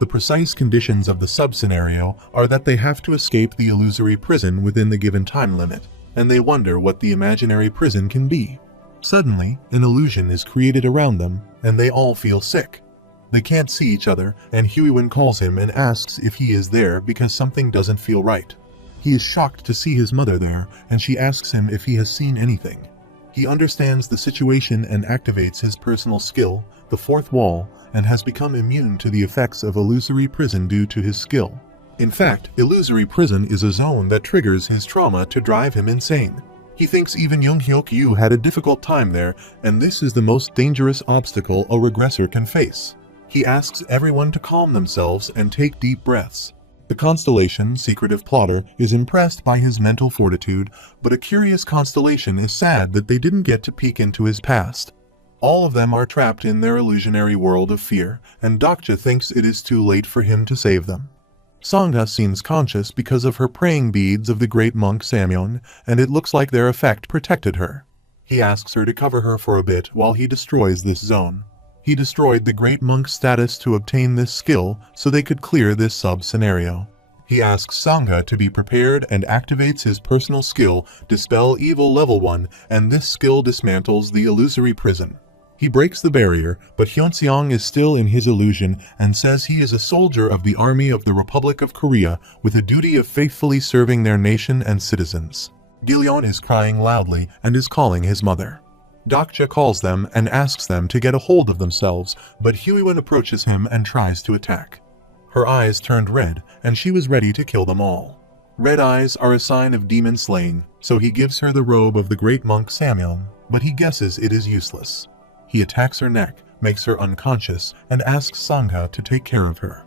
The precise conditions of the sub-scenario are that they have to escape the illusory prison within the given time limit, and they wonder what the imaginary prison can be. Suddenly, an illusion is created around them, and they all feel sick. They can't see each other, and Huiwen calls him and asks if he is there because something doesn't feel right. He is shocked to see his mother there, and she asks him if he has seen anything. He understands the situation and activates his personal skill, the fourth wall, and has become immune to the effects of illusory prison due to his skill. In fact, illusory prison is a zone that triggers his trauma to drive him insane. He thinks even Young-hyuk-yu had a difficult time there, and this is the most dangerous obstacle a regressor can face. He asks everyone to calm themselves and take deep breaths. The Constellation, secretive plotter, is impressed by his mental fortitude, but a curious Constellation is sad that they didn't get to peek into his past. All of them are trapped in their illusionary world of fear, and Dokja thinks it is too late for him to save them. Sangha seems conscious because of her praying beads of the great monk Samyeon, and it looks like their effect protected her. He asks her to cover her for a bit while he destroys this zone. He destroyed the great monk's status to obtain this skill so they could clear this sub-scenario. He asks Sangha to be prepared and activates his personal skill, Dispel Evil Level 1, and this skill dismantles the illusory prison. He breaks the barrier, but Hyunseong is still in his illusion and says he is a soldier of the Army of the Republic of Korea with a duty of faithfully serving their nation and citizens. Gilyeon is crying loudly and is calling his mother. Dokja calls them and asks them to get a hold of themselves, but Huiwen approaches him and tries to attack. Her eyes turned red, and she was ready to kill them all. Red eyes are a sign of demon slaying, so he gives her the robe of the great monk Samyeon, but he guesses it is useless. He attacks her neck, makes her unconscious, and asks Sangha to take care of her.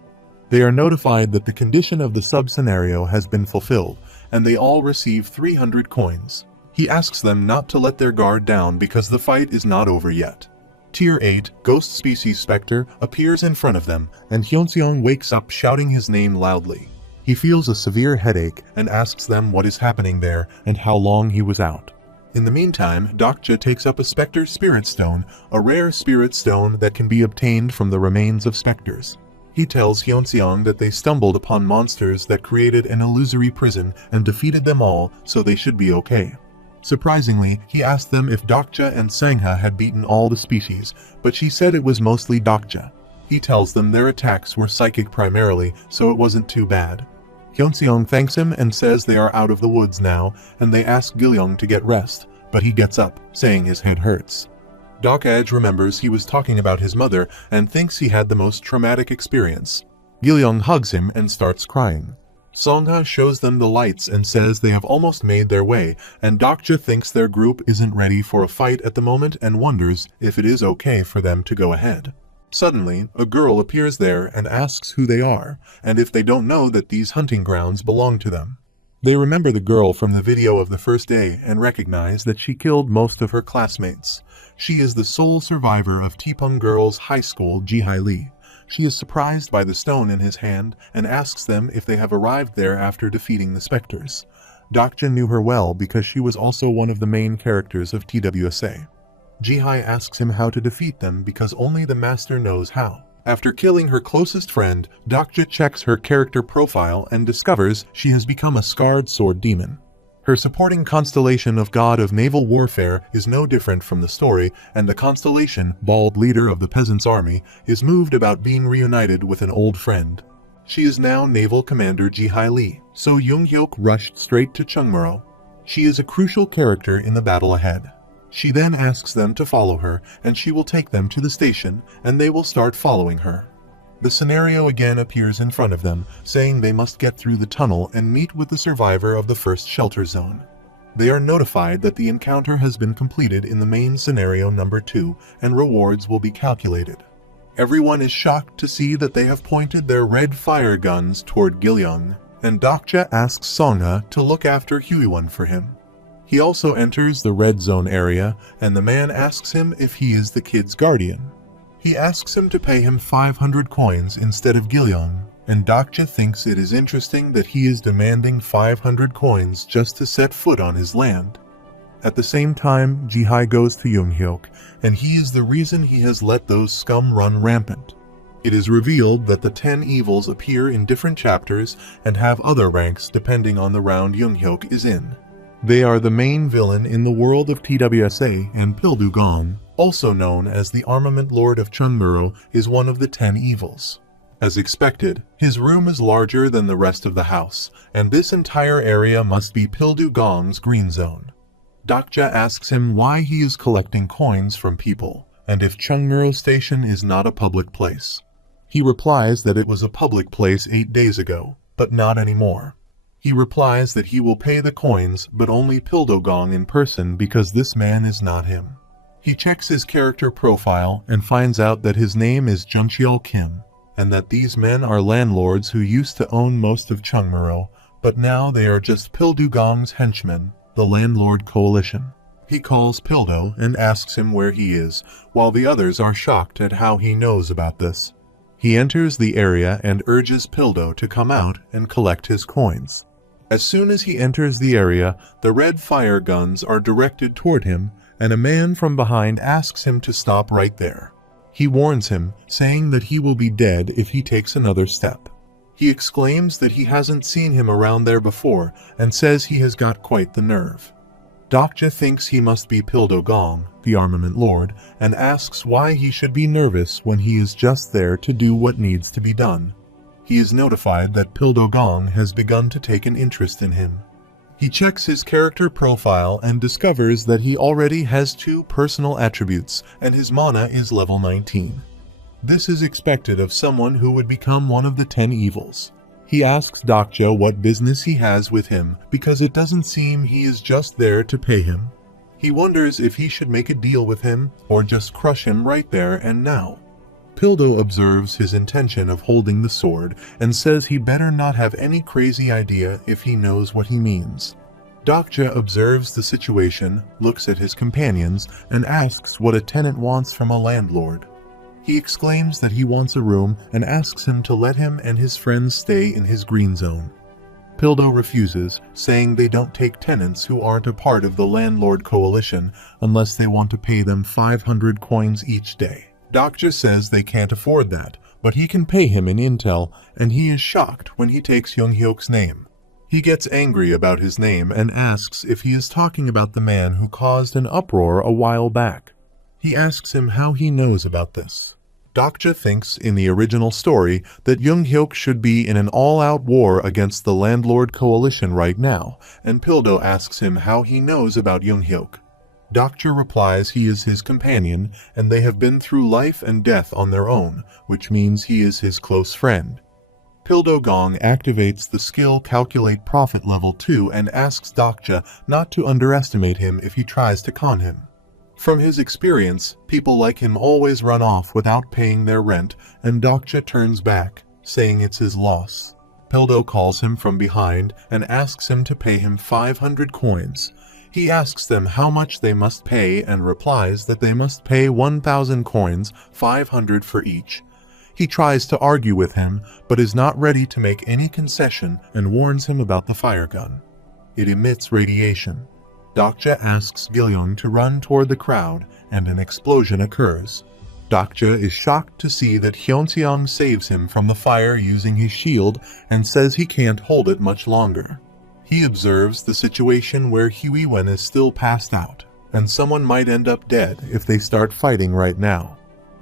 They are notified that the condition of the sub-scenario has been fulfilled, and they all receive 300 coins. He asks them not to let their guard down because the fight is not over yet. Tier 8, Ghost Species Spectre, appears in front of them, and Hyunseong wakes up shouting his name loudly. He feels a severe headache and asks them what is happening there and how long he was out. In the meantime, Dokja takes up a Spectre Spirit Stone, a rare spirit stone that can be obtained from the remains of specters. He tells Hyunseong that they stumbled upon monsters that created an illusory prison and defeated them all, so they should be okay. Surprisingly, he asked them if Dokja and Sangha had beaten all the species, but she said it was mostly Dokja. He tells them their attacks were psychic primarily, so it wasn't too bad. Hyunseong thanks him and says they are out of the woods now, and they ask Gilyeong to get rest, but he gets up, saying his head hurts. Dokaj remembers he was talking about his mother and thinks he had the most traumatic experience. Gilyeong hugs him and starts crying. Sangha shows them the lights and says they have almost made their way, and Dokja thinks their group isn't ready for a fight at the moment and wonders if it is okay for them to go ahead. Suddenly, a girl appears there and asks who they are, and if they don't know that these hunting grounds belong to them. They remember the girl from the video of the first day and recognize that she killed most of her classmates. She is the sole survivor of Tipung Girls' High School, Jihai Lee. She is surprised by the stone in his hand and asks them if they have arrived there after defeating the specters. Dokja knew her well because she was also one of the main characters of TWSA. Jihai asks him how to defeat them because only the master knows how. After killing her closest friend, Dokja checks her character profile and discovers she has become a scarred sword demon. Her supporting constellation of god of naval warfare is no different from the story, and the constellation, bald leader of the peasants' army, is moved about being reunited with an old friend. She is now Naval Commander Jihai Lee, so Young-hyuk rushed straight to Chungmuro. She is a crucial character in the battle ahead. She then asks them to follow her, and she will take them to the station, and they will start following her. The scenario again appears in front of them, saying they must get through the tunnel and meet with the survivor of the first shelter zone. They are notified that the encounter has been completed in the main scenario number 2, and rewards will be calculated. Everyone is shocked to see that they have pointed their red fire guns toward Gilyeong, and Dokja asks Sangha to look after Huiwen for him. He also enters the red zone area, and the man asks him if he is the kid's guardian. He asks him to pay him 500 coins instead of Gilyeong, and Dokja thinks it is interesting that he is demanding 500 coins just to set foot on his land. At the same time, Jihai goes to Young-hyuk, and he is the reason he has let those scum run rampant. It is revealed that the 10 evils appear in different chapters and have other ranks depending on the round Younghyuk is in. They are the main villain in the world of TWSA, and Pildu Gong, also known as the Armament Lord of Chungmuro, is one of the 10 evils. As expected, his room is larger than the rest of the house, and this entire area must be Pildu Gong's green zone. Dokja asks him why he is collecting coins from people, and if Chungmuro Station is not a public place. He replies that it was a public place 8 days ago, but not anymore. He replies that he will pay the coins, but only Pildu Gong in person because this man is not him. He checks his character profile and finds out that his name is Juncheol Kim, and that these men are landlords who used to own most of Chungmuro, but now they are just Pildu Gong's henchmen, the Landlord Coalition. He calls Pildu and asks him where he is, while the others are shocked at how he knows about this. He enters the area and urges Pildu to come out and collect his coins. As soon as he enters the area, the red fire guns are directed toward him, and a man from behind asks him to stop right there. He warns him, saying that he will be dead if he takes another step. He exclaims that he hasn't seen him around there before, and says he has got quite the nerve. Dokja thinks he must be Pildu Gong, the Armament Lord, and asks why he should be nervous when he is just there to do what needs to be done. He is notified that Pildu Gong has begun to take an interest in him. He checks his character profile and discovers that he already has 2 personal attributes, and his mana is level 19. This is expected of someone who would become one of the 10 evils. He asks Dokja what business he has with him because it doesn't seem he is just there to pay him. He wonders if he should make a deal with him or just crush him right there and now. Pildu observes his intention of holding the sword and says he better not have any crazy idea if he knows what he means. Dokja observes the situation, looks at his companions, and asks what a tenant wants from a landlord. He exclaims that he wants a room and asks him to let him and his friends stay in his green zone. Pildu refuses, saying they don't take tenants who aren't a part of the Landlord Coalition unless they want to pay them 500 coins each day. Dokja says they can't afford that, but he can pay him in intel, and he is shocked when he takes Younghyuk's name. He gets angry about his name and asks if he is talking about the man who caused an uproar a while back. He asks him how he knows about this. Dokja thinks in the original story that Younghyuk should be in an all-out war against the Landlord Coalition right now, and Pildu asks him how he knows about Younghyuk. Dokja replies he is his companion, and they have been through life and death on their own, which means he is his close friend. Pildu Gong activates the skill Calculate Profit Level 2 and asks Dokja not to underestimate him if he tries to con him. From his experience, people like him always run off without paying their rent, and Dokja turns back, saying it's his loss. Pildu calls him from behind and asks him to pay him 500 coins. He asks them how much they must pay and replies that they must pay 1,000 coins, 500 for each. He tries to argue with him, but is not ready to make any concession and warns him about the fire gun. It emits radiation. Dokja asks Gilyong to run toward the crowd, and an explosion occurs. Dokja is shocked to see that Hyunseong saves him from the fire using his shield and says he can't hold it much longer. He observes the situation where Huiwen is still passed out, and someone might end up dead if they start fighting right now.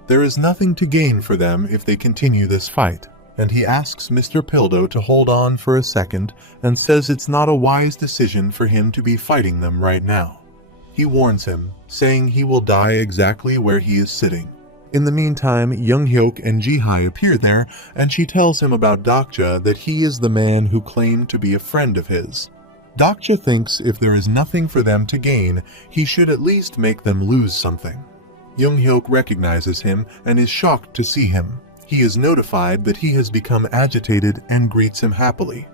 There is nothing to gain for them if they continue this fight, and he asks Mr. Pildu to hold on for a second and says it's not a wise decision for him to be fighting them right now. He warns him, saying he will die exactly where he is sitting. In the meantime, Younghyuk and Jihai appear there, and she tells him about Dokja that he is the man who claimed to be a friend of his. Dokja thinks if there is nothing for them to gain, he should at least make them lose something. Younghyuk recognizes him and is shocked to see him. He is notified that he has become agitated and greets him happily.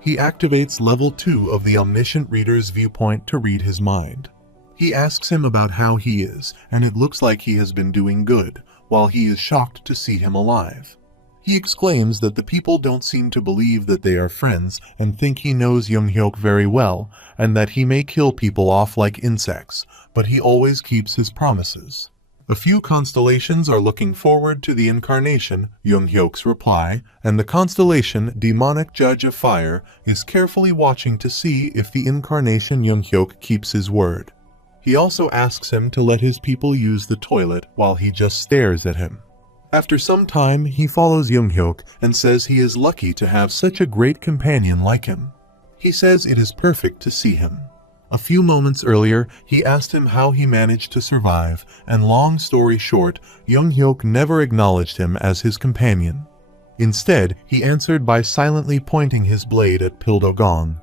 He activates level 2 of the Omniscient Reader's viewpoint to read his mind. He asks him about how he is, and it looks like he has been doing good, while he is shocked to see him alive. He exclaims that the people don't seem to believe that they are friends and think he knows Younghyuk very well, and that he may kill people off like insects, but he always keeps his promises. A few constellations are looking forward to the incarnation, Young-hyuk's reply, and the constellation Demonic Judge of Fire is carefully watching to see if the incarnation Young-hyuk keeps his word. He also asks him to let his people use the toilet while he just stares at him. After some time, he follows Young-hyuk and says he is lucky to have such a great companion like him. He says it is perfect to see him. A few moments earlier, he asked him how he managed to survive, and long story short, Young-hyuk never acknowledged him as his companion. Instead, he answered by silently pointing his blade at Pildo Gong.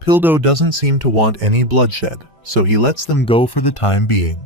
Pildo doesn't seem to want any bloodshed, so he lets them go for the time being.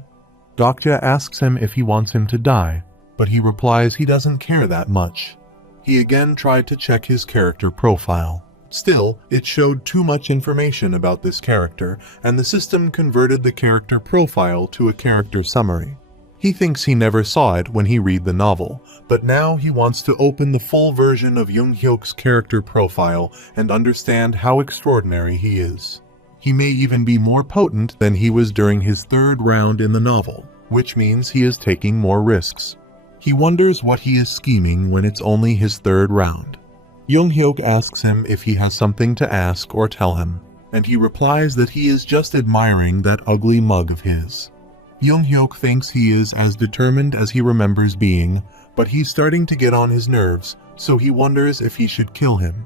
Dokja asks him if he wants him to die, but he replies he doesn't care that much. He again tried to check his character profile. Still, it showed too much information about this character, and the system converted the character profile to a character summary. He thinks he never saw it when he read the novel, but now he wants to open the full version of Young-hyuk's character profile and understand how extraordinary he is. He may even be more potent than he was during his third round in the novel, which means he is taking more risks. He wonders what he is scheming when it's only his third round. Young-hyuk asks him if he has something to ask or tell him, and he replies that he is just admiring that ugly mug of his. Young-hyuk thinks he is as determined as he remembers being, but he's starting to get on his nerves, so he wonders if he should kill him.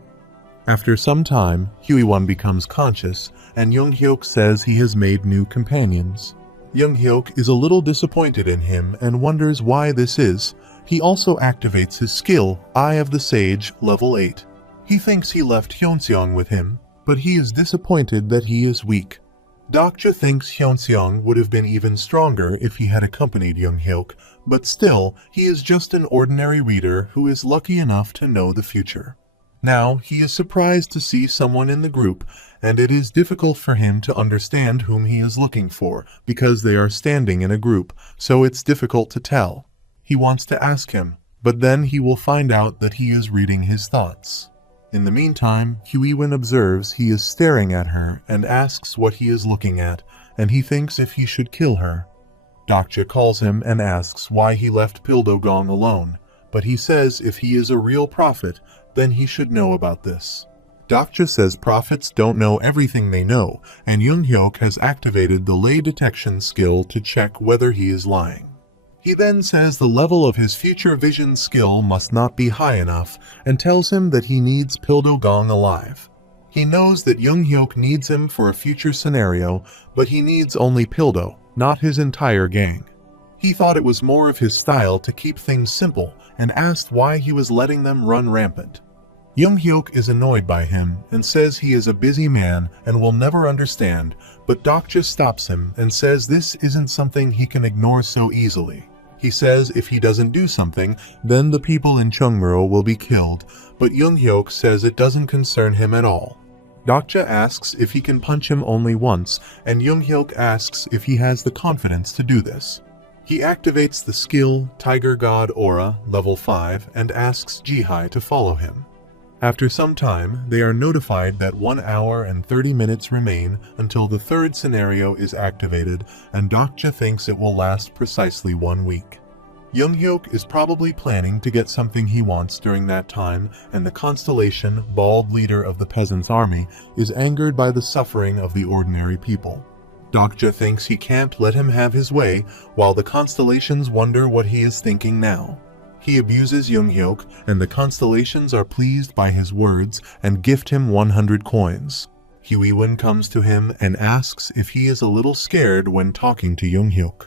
After some time, Huiwon becomes conscious, and Young-hyuk says he has made new companions. Young-hyuk is a little disappointed in him and wonders why this is. He also activates his skill, Eye of the Sage, level 8. He thinks he left Hyunseong with him, but he is disappointed that he is weak. Dokja thinks Hyunseong would have been even stronger if he had accompanied Young-hyuk, but still, he is just an ordinary reader who is lucky enough to know the future. Now, he is surprised to see someone in the group, and it is difficult for him to understand whom he is looking for, because they are standing in a group, so it's difficult to tell. He wants to ask him, but then he will find out that he is reading his thoughts. In the meantime, Huiwon observes he is staring at her and asks what he is looking at, and he thinks if he should kill her. Dokja calls him and asks why he left Pildo Gong alone, but he says if he is a real prophet, then he should know about this. Dokja says prophets don't know everything they know, and Young-hyuk has activated the lay detection skill to check whether he is lying. He then says the level of his future vision skill must not be high enough, and tells him that he needs Pildo Gong alive. He knows that Young-hyuk needs him for a future scenario, but he needs only Pildo, not his entire gang. He thought it was more of his style to keep things simple, and asked why he was letting them run rampant. Young-hyuk is annoyed by him and says he is a busy man and will never understand, but Dokja stops him and says this isn't something he can ignore so easily. He says if he doesn't do something, then the people in Chungro will be killed, but Young-hyuk says it doesn't concern him at all. Dokja asks if he can punch him only once, and Young-hyuk asks if he has the confidence to do this. He activates the skill Tiger God Aura, level 5, and asks Jihai to follow him. After some time, they are notified that 1 hour and 30 minutes remain until the third scenario is activated, and Dokja thinks it will last precisely 1 week. Young-hyuk is probably planning to get something he wants during that time, and the Constellation, bald leader of the peasants' army, is angered by the suffering of the ordinary people. Dokja thinks he can't let him have his way, while the Constellations wonder what he is thinking now. He abuses Young-hyuk, and the Constellations are pleased by his words and gift him 100 coins. Huiwon comes to him and asks if he is a little scared when talking to Young-hyuk.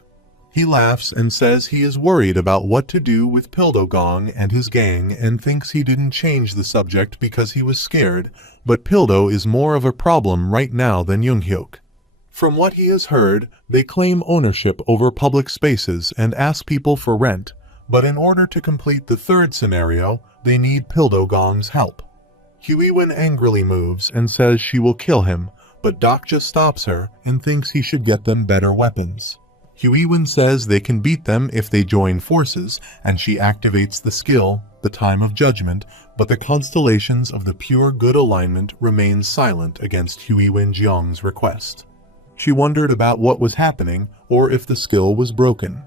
He laughs and says he is worried about what to do with Pildo Gong and his gang and thinks he didn't change the subject because he was scared, but Pildo is more of a problem right now than Young-hyuk. From what he has heard, they claim ownership over public spaces and ask people for rent, but in order to complete the third scenario, they need Pildo Gong's help. Huiwon angrily moves and says she will kill him, but Dokja stops her and thinks he should get them better weapons. Huiwon says they can beat them if they join forces, and she activates the skill, the Time of Judgment, but the Constellations of the Pure Good Alignment remain silent against Huiwon Jeong's request. She wondered about what was happening, or if the skill was broken.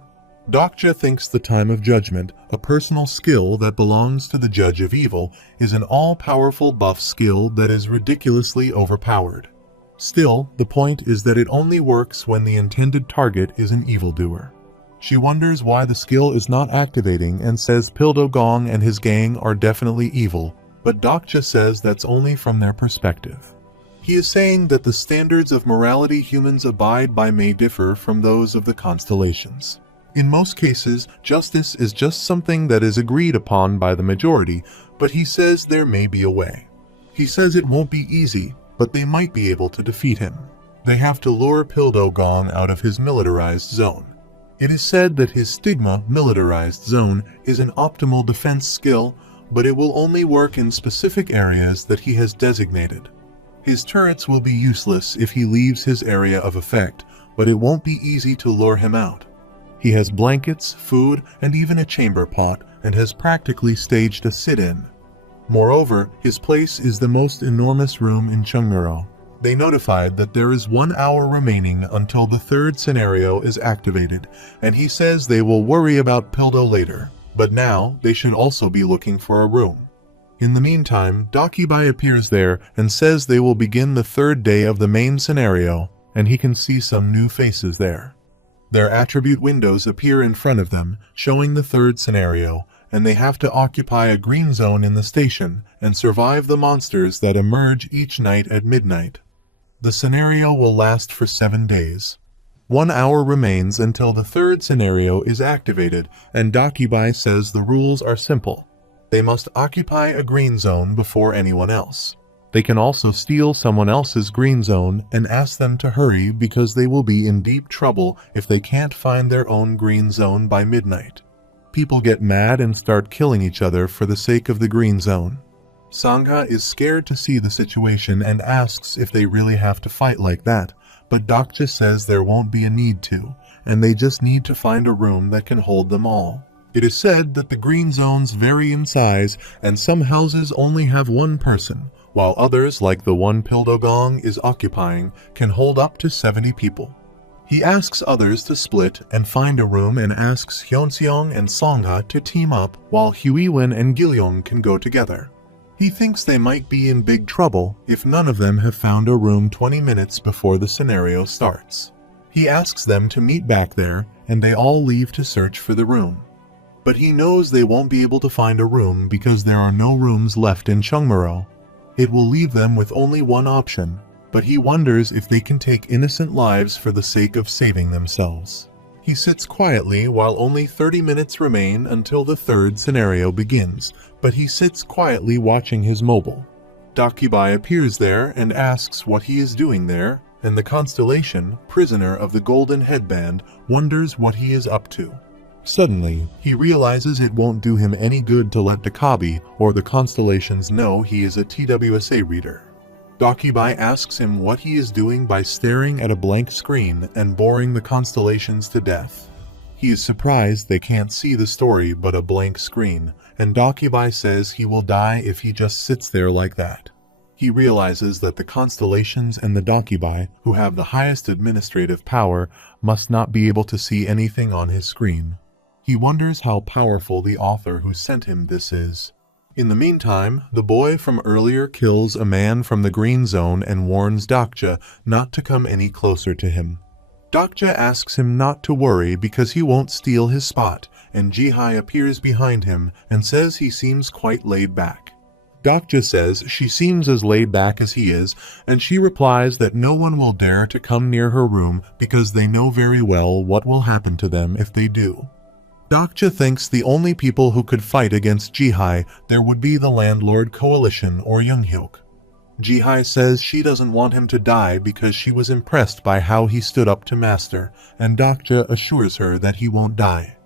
Dokja thinks the time of judgment, a personal skill that belongs to the judge of evil, is an all-powerful buff skill that is ridiculously overpowered. Still, the point is that it only works when the intended target is an evildoer. She wonders why the skill is not activating and says Pildogong and his gang are definitely evil, but Dokja says that's only from their perspective. He is saying that the standards of morality humans abide by may differ from those of the constellations. In most cases, justice is just something that is agreed upon by the majority, but he says there may be a way. He says it won't be easy, but they might be able to defeat him. They have to lure Pildogong out of his militarized zone. It is said that his Stigma militarized zone is an optimal defense skill, but it will only work in specific areas that he has designated. His turrets will be useless if he leaves his area of effect, but it won't be easy to lure him out. He has blankets, food, and even a chamber pot, and has practically staged a sit-in. Moreover, his place is the most enormous room in Chungmuro. They notified that there is 1 hour remaining until the third scenario is activated, and he says they will worry about Pildo later, but now they should also be looking for a room. In the meantime, Dakibai appears there and says they will begin the third day of the main scenario, and he can see some new faces there. Their attribute windows appear in front of them, showing the third scenario, and they have to occupy a green zone in the station and survive the monsters that emerge each night at midnight. The scenario will last for 7 days. 1 hour remains until the third scenario is activated, and Dakibai says the rules are simple. They must occupy a green zone before anyone else. They can also steal someone else's green zone and ask them to hurry because they will be in deep trouble if they can't find their own green zone by midnight. People get mad and start killing each other for the sake of the green zone. Sangha is scared to see the situation and asks if they really have to fight like that, but Dokja says there won't be a need to, and they just need to find a room that can hold them all. It is said that the green zones vary in size, and some houses only have 1 person, while others, like the one Pildogong is occupying, can hold up to 70 people. He asks others to split and find a room and asks Hyunseong and Sangha to team up while Huiwen and Gilyong can go together. He thinks they might be in big trouble if none of them have found a room 20 minutes before the scenario starts. He asks them to meet back there, and they all leave to search for the room. But he knows they won't be able to find a room because there are no rooms left in Chungmuro. It will leave them with only one option, but he wonders if they can take innocent lives for the sake of saving themselves. He sits quietly while only 30 minutes remain until the third scenario begins, but he sits quietly watching his mobile. Dakibai appears there and asks what he is doing there, and the Constellation, prisoner of the golden headband, wonders what he is up to. Suddenly, he realizes it won't do him any good to let Dakabi or the Constellations know he is a TWSA reader. Dakibai asks him what he is doing by staring at a blank screen and boring the Constellations to death. He is surprised they can't see the story but a blank screen, and Dakibai says he will die if he just sits there like that. He realizes that the Constellations and the Dakibai, who have the highest administrative power, must not be able to see anything on his screen. He wonders how powerful the author who sent him this is. In the meantime, the boy from earlier kills a man from the green zone and warns Dokja not to come any closer to him. Dokja asks him not to worry because he won't steal his spot, and Jihai appears behind him and says he seems quite laid back. Dokja says she seems as laid back as he is, and she replies that no one will dare to come near her room because they know very well what will happen to them if they do. Dokja thinks the only people who could fight against Jihai there would be the Landlord Coalition or Younghyuk. Jihai says she doesn't want him to die because she was impressed by how he stood up to Master, and Dokja assures her that he won't die.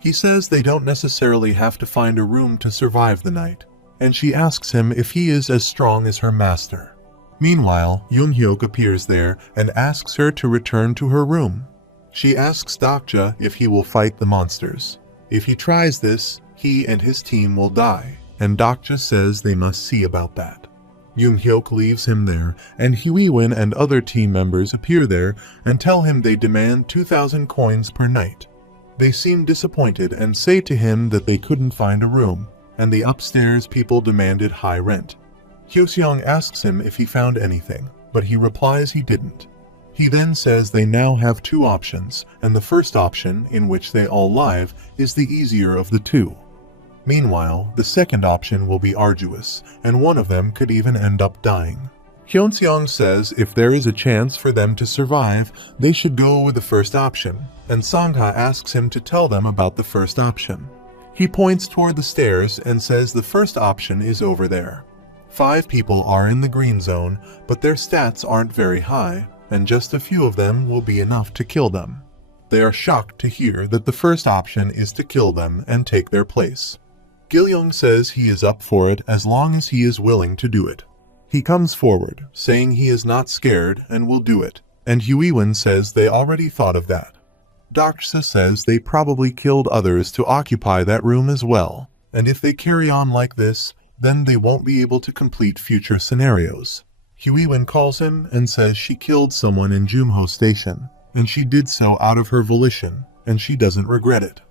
He says they don't necessarily have to find a room to survive the night, and she asks him if he is as strong as her master. Meanwhile, Younghyuk appears there and asks her to return to her room. She asks Dokja if he will fight the monsters. If he tries this, he and his team will die, and Dokja says they must see about that. Younghyuk leaves him there, and Huiwen and other team members appear there and tell him they demand 2,000 coins per night. They seem disappointed and say to him that they couldn't find a room, and the upstairs people demanded high rent. Hyoseong asks him if he found anything, but he replies he didn't. He then says they now have two options, and the first option, in which they all live, is the easier of the two. Meanwhile, the second option will be arduous, and one of them could even end up dying. Hyeonseong says if there is a chance for them to survive, they should go with the first option, and Sangha asks him to tell them about the first option. He points toward the stairs and says the first option is over there. 5 people are in the green zone, but their stats aren't very high, and just a few of them will be enough to kill them. They are shocked to hear that the first option is to kill them and take their place. Gil-young says he is up for it as long as he is willing to do it. He comes forward, saying he is not scared and will do it, and Huiwen says they already thought of that. Doksa says they probably killed others to occupy that room as well, and if they carry on like this, then they won't be able to complete future scenarios. Huiwen calls him and says she killed someone in Jumho Station, and she did so out of her volition, and she doesn't regret it.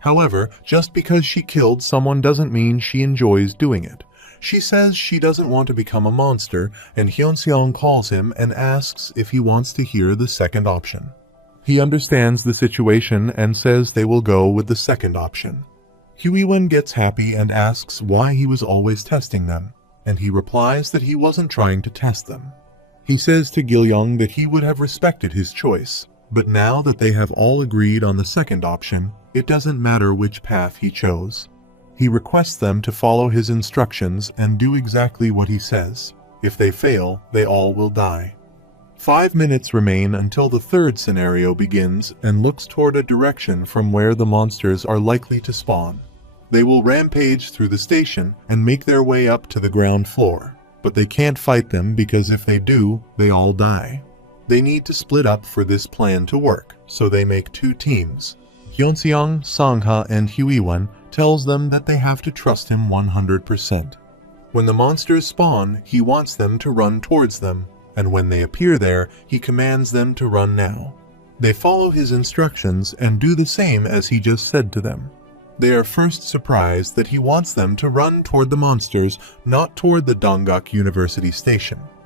However, just because she killed someone doesn't mean she enjoys doing it. She says she doesn't want to become a monster, and Hyeonseong calls him and asks if he wants to hear the second option. He understands the situation and says they will go with the second option. Huiwen gets happy and asks why he was always testing them, and he replies that he wasn't trying to test them. He says to Gil-young that he would have respected his choice, but now that they have all agreed on the second option, it doesn't matter which path he chose. He requests them to follow his instructions and do exactly what he says. If they fail, they all will die. 5 minutes remain until the third scenario begins and looks toward a direction from where the monsters are likely to spawn. They will rampage through the station and make their way up to the ground floor, but they can't fight them because if they do, they all die. They need to split up for this plan to work, so they make 2 teams. Hyeonseong, Sangha, and Huiwen tells them that they have to trust him 100%. When the monsters spawn, he wants them to run towards them, and when they appear there, he commands them to run now. They follow his instructions and do the same as he just said to them. They are first surprised that he wants them to run toward the monsters, not toward the Dongguk University station.